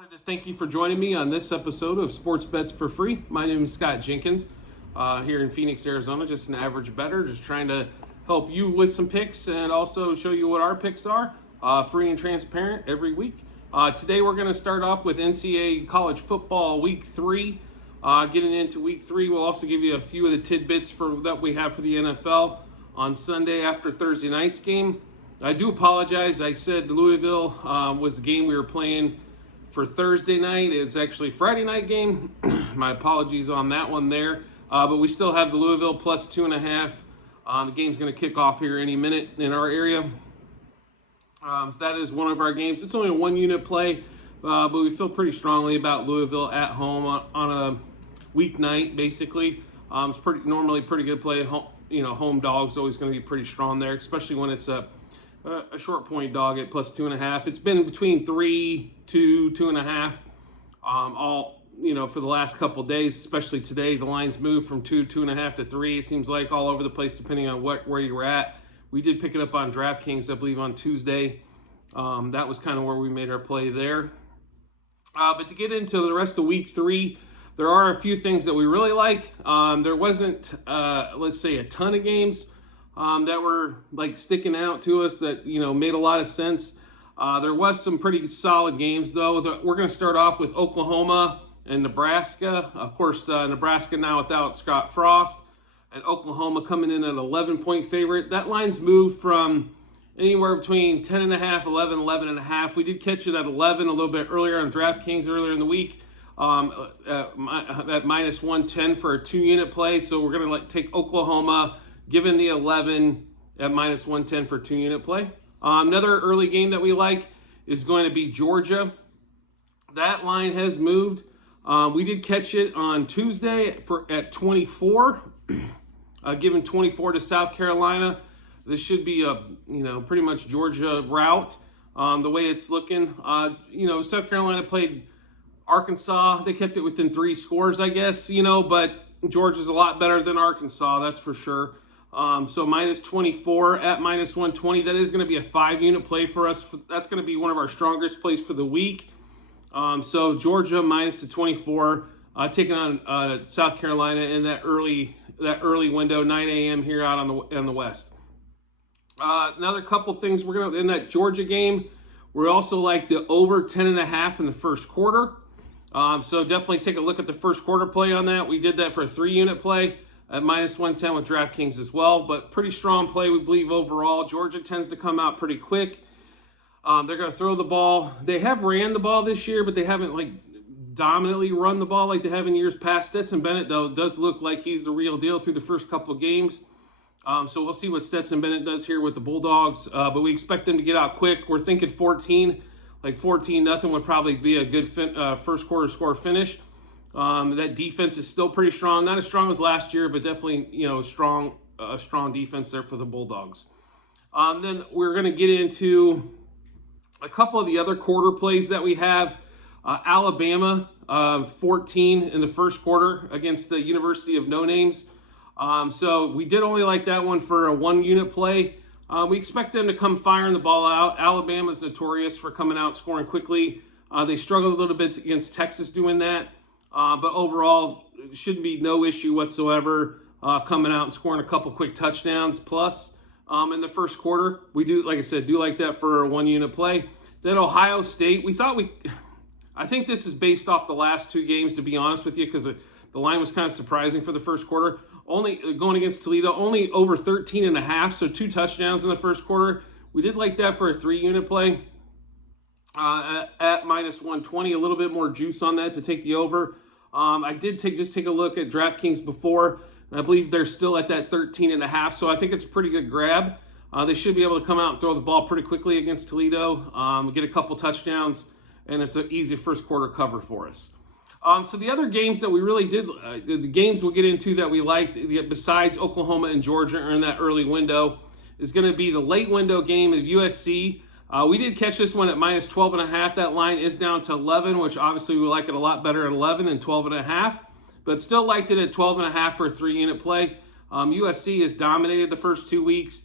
wanted to thank you for joining me on this episode of Sports Bets for Free. My name is Scott Jenkins here in Phoenix, Arizona. Just an average bettor, just trying to help you with some picks and also show you what our picks are, free and transparent every week. Today we're going to start off with NCAA College Football Week 3. Getting into Week 3, we'll also give you a few of the tidbits that we have for the NFL on Sunday after Thursday night's game. I do apologize. I said Louisville was the game we were playing for Thursday night. It's actually a Friday night game. My apologies on that one there. But we still have the Louisville plus 2.5. The game's going to kick off here any minute in our area. So that is one of our games. It's only a one-unit play, but we feel pretty strongly about Louisville at home on a weeknight, basically. It's normally pretty good play. Home dog's always going to be pretty strong there, especially when it's a short point dog at plus 2.5. It's been between 3, 2, 2.5, all for the last couple of days, especially today. The lines moved from 2, 2.5 to 3. It seems like all over the place depending on where you're at. We did pick it up on DraftKings, I believe, on Tuesday. That was kind of where we made our play there. But to get into the rest of Week 3, there are a few things that we really like. There wasn't, let's say, a ton of games that were like sticking out to us that made a lot of sense. There was some pretty solid games though. We're going to start off with Oklahoma and Nebraska. Of course, Nebraska now without Scott Frost, and Oklahoma coming in at 11-point favorite. That line's moved from anywhere between 10.5, 11, 11.5. We did catch it at 11 a little bit earlier on DraftKings earlier in the week at minus 110 for a 2-unit play. So we're going to take Oklahoma, given the 11 at minus 110 for 2-unit play. Another early game that we like is going to be Georgia. That line has moved. We did catch it on Tuesday at 24, given 24 to South Carolina. This should be a pretty much Georgia route. The way it's looking, South Carolina played Arkansas. They kept it within 3 scores, I guess. But Georgia's a lot better than Arkansas, that's for sure. So minus 24 at minus 120. That is going to be a 5-unit play for us. That's going to be one of our strongest plays for the week. So Georgia minus the 24, taking on South Carolina in that early window, 9 a.m. here out on the west. Another couple things we're going to in that Georgia game. We also like the over 10.5 in the first quarter. So definitely take a look at the first quarter play on that. We did that for a 3-unit play at minus 110 with DraftKings as well, but pretty strong play, we believe, overall. Georgia tends to come out pretty quick. They're going to throw the ball. They have ran the ball this year, but they haven't dominantly run the ball like they have in years past. Stetson Bennett, though, does look like he's the real deal through the first couple of games. So we'll see what Stetson Bennett does here with the Bulldogs, but we expect them to get out quick. We're thinking 14, 14-0 would probably be a good first quarter score finish. That defense is still pretty strong, not as strong as last year, but definitely strong defense there for the Bulldogs. Then we're going to get into a couple of the other quarter plays that we have. Alabama 14 in the first quarter against the University of No Names. So we did only like that one for a 1-unit play. We expect them to come firing the ball out. Alabama's notorious for coming out scoring quickly. They struggled a little bit against Texas doing that. But overall, it shouldn't be no issue whatsoever coming out and scoring a couple quick touchdowns plus in the first quarter. We do, like I said, do like that for a 1-unit play. Then Ohio State, I think this is based off the last 2 games, to be honest with you, because the line was kind of surprising for the first quarter. Only going against Toledo, only over 13.5, so 2 touchdowns in the first quarter. We did like that for a 3-unit play. At minus 120, a little bit more juice on that to take the over. I did take a look at DraftKings before, and I believe they're still at that 13.5, so I think it's a pretty good grab. They should be able to come out and throw the ball pretty quickly against Toledo, get a couple touchdowns, and it's an easy first quarter cover for us. So the other games that we really did, the games we'll get into that we liked, besides Oklahoma and Georgia are in that early window, is going to be the late window game of USC. We did catch this one at minus 12.5. That line is down to 11, which obviously we like it a lot better at 11 than 12.5. But still liked it at 12.5 for a 3-unit play. USC has dominated the first 2 weeks.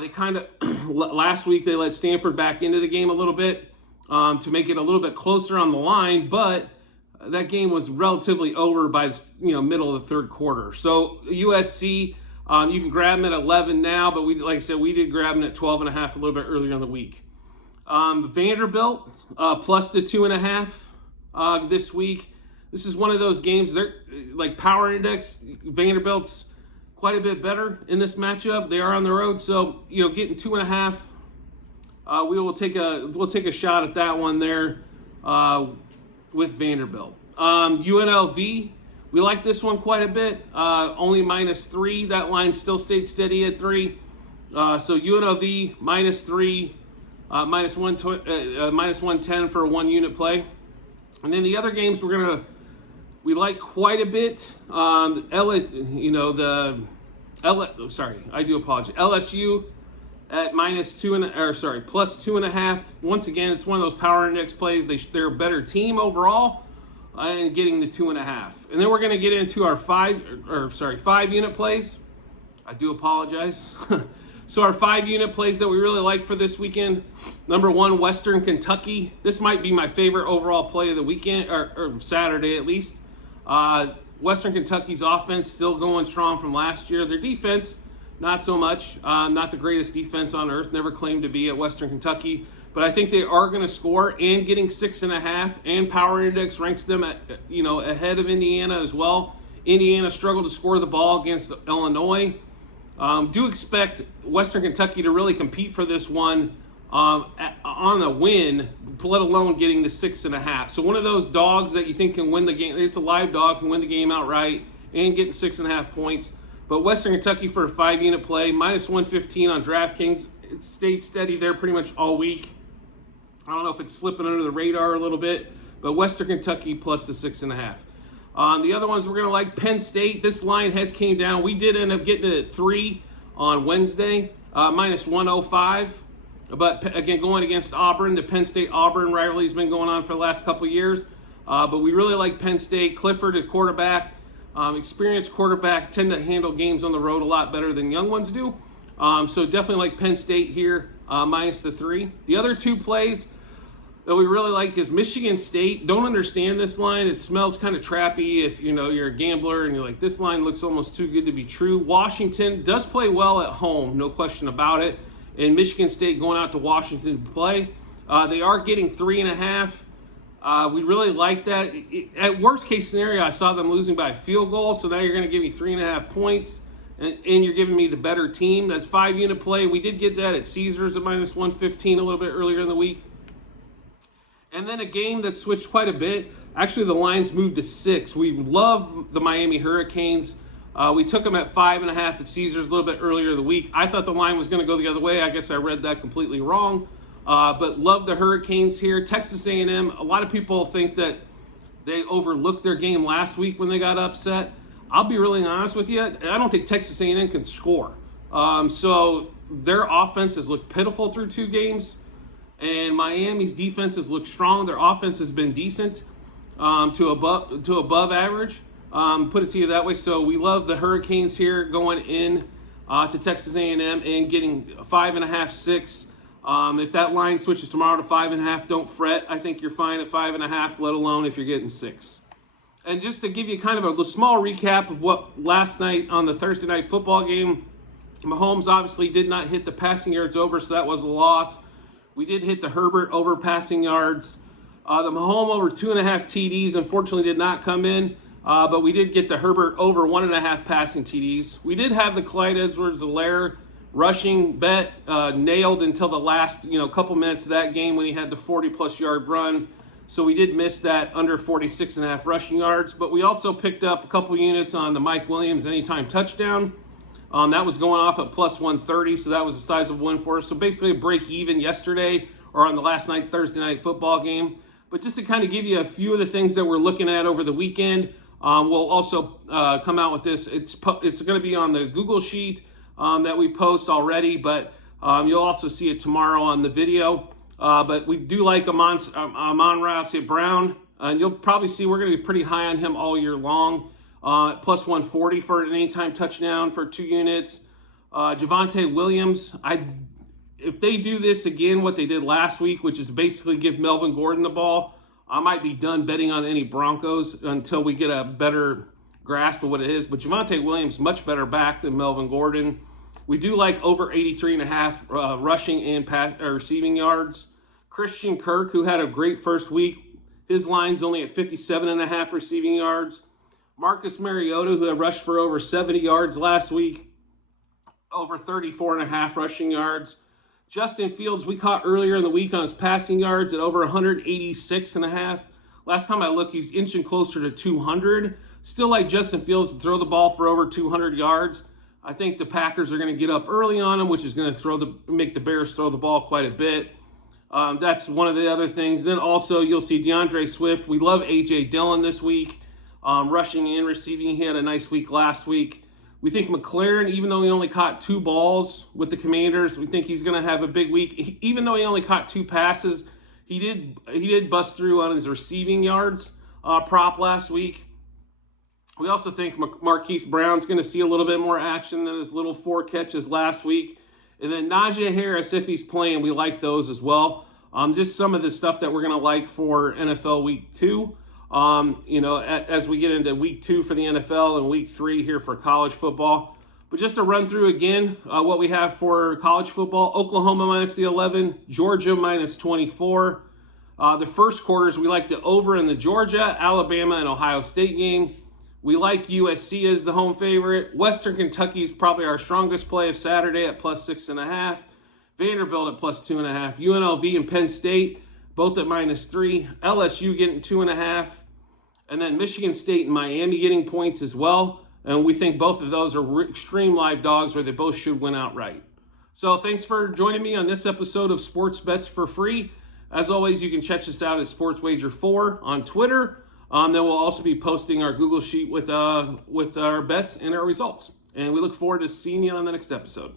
They kind of, last week they let Stanford back into the game a little bit. to make it a little bit closer on the line, but that game was relatively over by middle of the third quarter. So USC, you can grab them at 11 now, but like I said, we did grab them at 12.5 a little bit earlier in the week. Vanderbilt plus the 2.5 this week. This is one of those games. They're like power index. Vanderbilt's quite a bit better in this matchup. They are on the road, so getting 2.5. We'll take a shot at that one there with Vanderbilt. UNLV, we like this one quite a bit. Only -3. That line still stayed steady at 3. So UNLV -3, -110 for a 1-unit play. And then the other games we like quite a bit. LSU at +2.5. Once again, it's one of those power index plays. They're a better team overall, and getting the 2.5. And then we're going to get into our 5-unit plays. I do apologize. So our 5-unit plays that we really like for this weekend. Number 1, Western Kentucky. This might be my favorite overall play of the weekend, or Saturday at least. Western Kentucky's offense still going strong from last year. Their defense, not so much. Not the greatest defense on earth. Never claimed to be at Western Kentucky. But I think they are going to score, and getting 6.5, and power index ranks them at ahead of Indiana as well. Indiana struggled to score the ball against Illinois. Do expect Western Kentucky to really compete for this one on a win, let alone getting the 6.5. So one of those dogs that you think can win the game. It's a live dog, can win the game outright and get 6.5 points. But Western Kentucky for a 5-unit play, -115 on DraftKings. It stayed steady there pretty much all week. I don't know if it's slipping under the radar a little bit, but Western Kentucky plus the 6.5. The other ones we're going to like, Penn State. This line has came down. We did end up getting it at 3 on Wednesday, -105. But again, going against Auburn, the Penn State-Auburn rivalry has been going on for the last couple of years. But we really like Penn State. Clifford at quarterback. Experienced quarterback tend to handle games on the road a lot better than young ones do. So definitely like Penn State here, -3. The other 2 plays that we really like is Michigan State. Don't understand this line. It smells kind of trappy if you're a gambler and you're like, this line looks almost too good to be true. Washington does play well at home, no question about it. And Michigan State going out to Washington to play. They are getting 3.5. We really like that. At worst case scenario, I saw them losing by a field goal, so now you're going to give me 3.5 points, and you're giving me the better team. That's 5-unit play. We did get that at Caesars at -115 a little bit earlier in the week. And then a game that switched quite a bit. Actually, the lines moved to 6. We love the Miami Hurricanes. We took them at 5.5 at Caesars a little bit earlier in the week. I thought the line was going to go the other way. I guess I read that completely wrong. But love the Hurricanes here. Texas A&M, a lot of people think that they overlooked their game last week when they got upset. I'll be really honest with you. I don't think Texas A&M can score. So their offense has looked pitiful through 2 games. And Miami's defense has looked strong. Their offense has been decent to above average. Put it to you that way. So we love the Hurricanes here going in to Texas A&M and getting 5.5, 6. If that line switches tomorrow to 5.5, don't fret. I think you're fine at 5.5, let alone if you're getting 6. And just to give you kind of a small recap of what last night on the Thursday night football game, Mahomes obviously did not hit the passing yards over, so that was a loss. We did hit the Herbert over passing yards. The Mahomes over 2.5 TDs unfortunately did not come in, but we did get the Herbert over 1.5 passing TDs. We did have the Clyde Edwards-Helaire rushing bet nailed until the last couple minutes of that game when he had the 40-plus yard run. So we did miss that under 46.5 rushing yards. But we also picked up a couple units on the Mike Williams anytime touchdown. That was going off at plus 130, so that was a sizable win for us. So basically a break even yesterday or on the last night Thursday night football game. But just to kind of give you a few of the things that we're looking at over the weekend, we'll also come out with this. It's going to be on the Google Sheet that we post already, but you'll also see it tomorrow on the video. But we do like Amon-Ra St. Brown, and you'll probably see we're going to be pretty high on him all year long. Plus 140 for an anytime touchdown for 2 units. Javonte Williams, if they do this again, what they did last week, which is basically give Melvin Gordon the ball, I might be done betting on any Broncos until we get a better grasp of what it is. But Javonte Williams, much better back than Melvin Gordon. We do like over 83.5 rushing and receiving yards. Christian Kirk, who had a great first week, his line's only at 57.5 receiving yards. Marcus Mariota, who had rushed for over 70 yards last week, over 34.5 rushing yards. Justin Fields, we caught earlier in the week on his passing yards at over 186.5. Last time I looked, he's inching closer to 200. Still like Justin Fields to throw the ball for over 200 yards. I think the Packers are going to get up early on him, which is going to make the Bears throw the ball quite a bit. That's one of the other things. Then also you'll see DeAndre Swift. We love A.J. Dillon this week, rushing and receiving. He had a nice week last week. We think McLaren, even though he only caught 2 balls with the Commanders, we think he's going to have a big week. Even though he only caught 2 passes, he did bust through on his receiving yards prop last week. We also think Marquise Brown's going to see a little bit more action than his little 4 catches last week. And then Najee Harris, if he's playing, we like those as well. Just some of the stuff that we're going to like for NFL Week 2. As we get into week 2 for the NFL and week 3 here for college football. But just to run through again what we have for college football: Oklahoma minus the 11, Georgia minus 24. The first quarters, we like the over in the Georgia, Alabama, and Ohio State game. We like USC as the home favorite. Western Kentucky is probably our strongest play of Saturday at plus 6.5. Vanderbilt at plus 2.5. UNLV and Penn State both at minus 3. LSU getting 2.5. And then Michigan State and Miami getting points as well. And we think both of those are extreme live dogs where they both should win outright. So thanks for joining me on this episode of Sports Bets for Free. As always, you can check us out at SportsWager4 on Twitter. Then we'll also be posting our Google Sheet with our bets and our results. And we look forward to seeing you on the next episode.